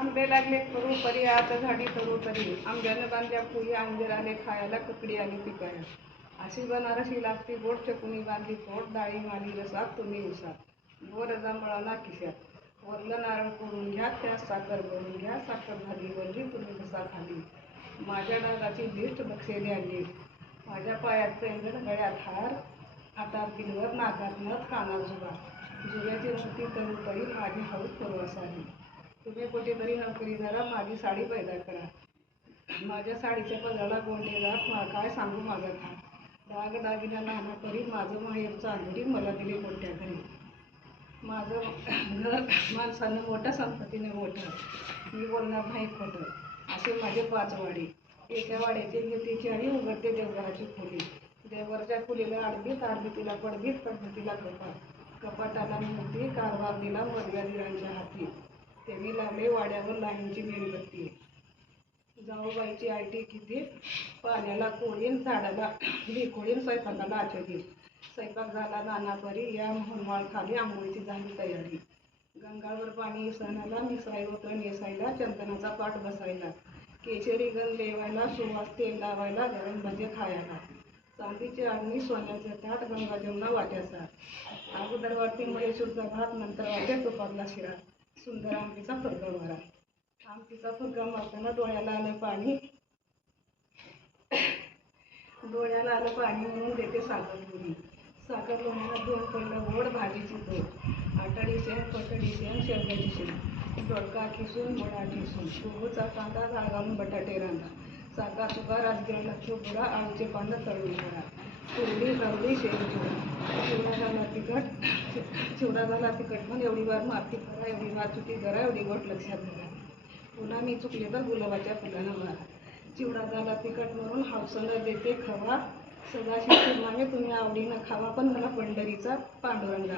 आंबे लागले करू परी आता झाडी करू तरी आंब्यानं बांधल्या फुली अंजीर आले खायला कुकडी आली पिकाया अशी बनारसी लागती गोड चकुनी बांधली पोट डाळी माली रसात तुम्ही उसात गोर जांभळाला खिशात वरलं नारळ कोरून घ्या त्यात साखर भरून घ्या साखर झाली वरली तुम्ही बसा खाली माझ्या डागाची लिस्ट बक्षेली आणली माझ्या पायात पैंजण गळ्यात हार हातात किलवर नाकात नथ कानात जुगार जुव्याची मूर्ती तरू तरी माझी हौस परवास आहे तुम्ही कुठेतरी नोकरी जरा माझी साडी पैदा करा माझ्या साडीच्या पदराला गोंडेदार काय सांगू माझा था दाग दागिना नाना परी माझं माहेर चांदोरी मला दिले मोठ्या घरी माझं घर माणसानं मोठं संपत्तीने मोठं मी बोलणार नाही खोटं असे माझे 5 वाडे एका वाड्याची घेतीची आणि उघडते देवघराची खोली देवघराच्या खोलीला आडबीत पडबीत पद्धतीला कपाटाला मूर्ती कारभार दिला मधल्या दिरांच्या हाती त्यांनी लावले वाड्यावर लाईनची मेणबत्ती जाऊबाईची आयटी किती पाण्याला कोळीन झाडाला लिकोळीन स्वयंपाकाला आचरी स्वयंपाक झाला नानापरी या मोहनमाळ खाली आंघोळीची झाली तयारी गंगावर पाणी इसणाला मिसळी होतं नेसायला चंदनाचा पाट बसायला केशरी गण लेवायला सुवास तेल लावायला गरम भजे खायला चांदीची आडणी सोन्याचे ताट गंगा जमुना वाट्याचा अगोदर वाटते महेशूरचा भात नंतर वाट्या तुपातला शिरा सुंदर आमटीचा फुलका मारा आमटीचा फुलका मारताना डोळ्याला आलं पाणी म्हणून देते साखर लोण्याला 2 पडलं गोड भाजीची तोड आटडी शेण पटडी शेण शेवग्याची शेण दोडका खिसून मोडा ठिसून शेवूचा कांदा डाळ घालून बटाटे रांधा चाका चुका राजगिराला बुडा आळूचे पानं तळून करा कुरडी रवडी शेण चिवडा झाला तिखट पण एवढी वार माती करा एवढी वार चुकी करा एवढी गोट लक्षात घ्या पुन्हा मी चुकले तर गुलाबाच्या फुलानं मारा चिवडा झाला तिखट म्हणून हावसनं देते खवा सदाशिव मागे तुम्ही आवडीनं खावा पण मला पंढरीचा पांडुरंगा